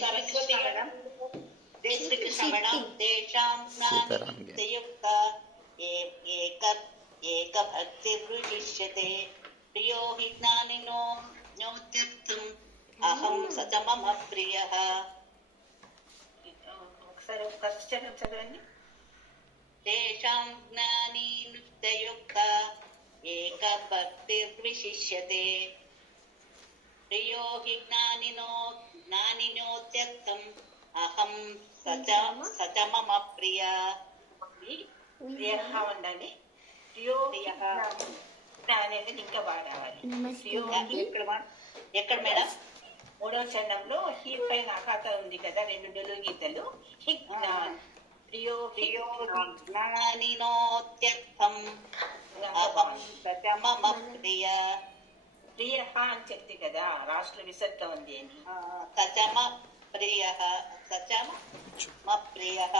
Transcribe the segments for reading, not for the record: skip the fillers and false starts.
Saraswati madam. జై Srikrishna madam. తేషాం జ్ఞానయుక్త ఏక భక్తి విశిష్యతే ప్రియో హి జ్ఞానినో జ్ఞోత్యర్థం అహం సచ మమ ప్రియః. ఒకసారి కష్టం చదవండి. తేషాం జ్ఞానయుక్త ఏక భక్తి విశిష్యతే ప్రియో హి జ్ఞానినోత్యర్థం అహం సచ మమ ప్రియ. ప్రియః ఉండాలి. ప్రియో అనేది ఇంకా వాడాలి. ఎక్కడ మేడం? మూడవ చరణంలో హీ పైన ఆకాత ఉంది కదా, 2 నిలువు గీతలు. ప్రియో జ్ఞానినోత్యర్థం అహం సచ మమ ప్రియ. ప్రియః అని చెప్తే కదా, రాష్ట్ర విసర్గ ఉంది అని. సచమ ప్రియః, సచమ ప్రియః.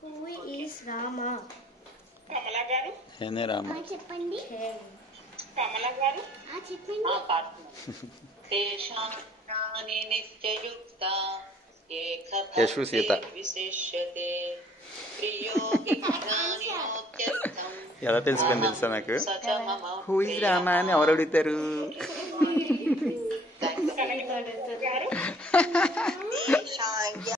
Who is Rama? కమలా గారు చెప్పండి. కమలా గారు చెప్పండి. తేషాం జ్ఞాని నిత్యయుక్త ఏక విశిష్యతే ప్రియో హి జ్ఞానినోత్యర్థం ఎలా తెలుసుకొని తెలుసా నాకు? సచ మమ హూ ఇస్ రామా అని ఎవరు అడుగుతారు?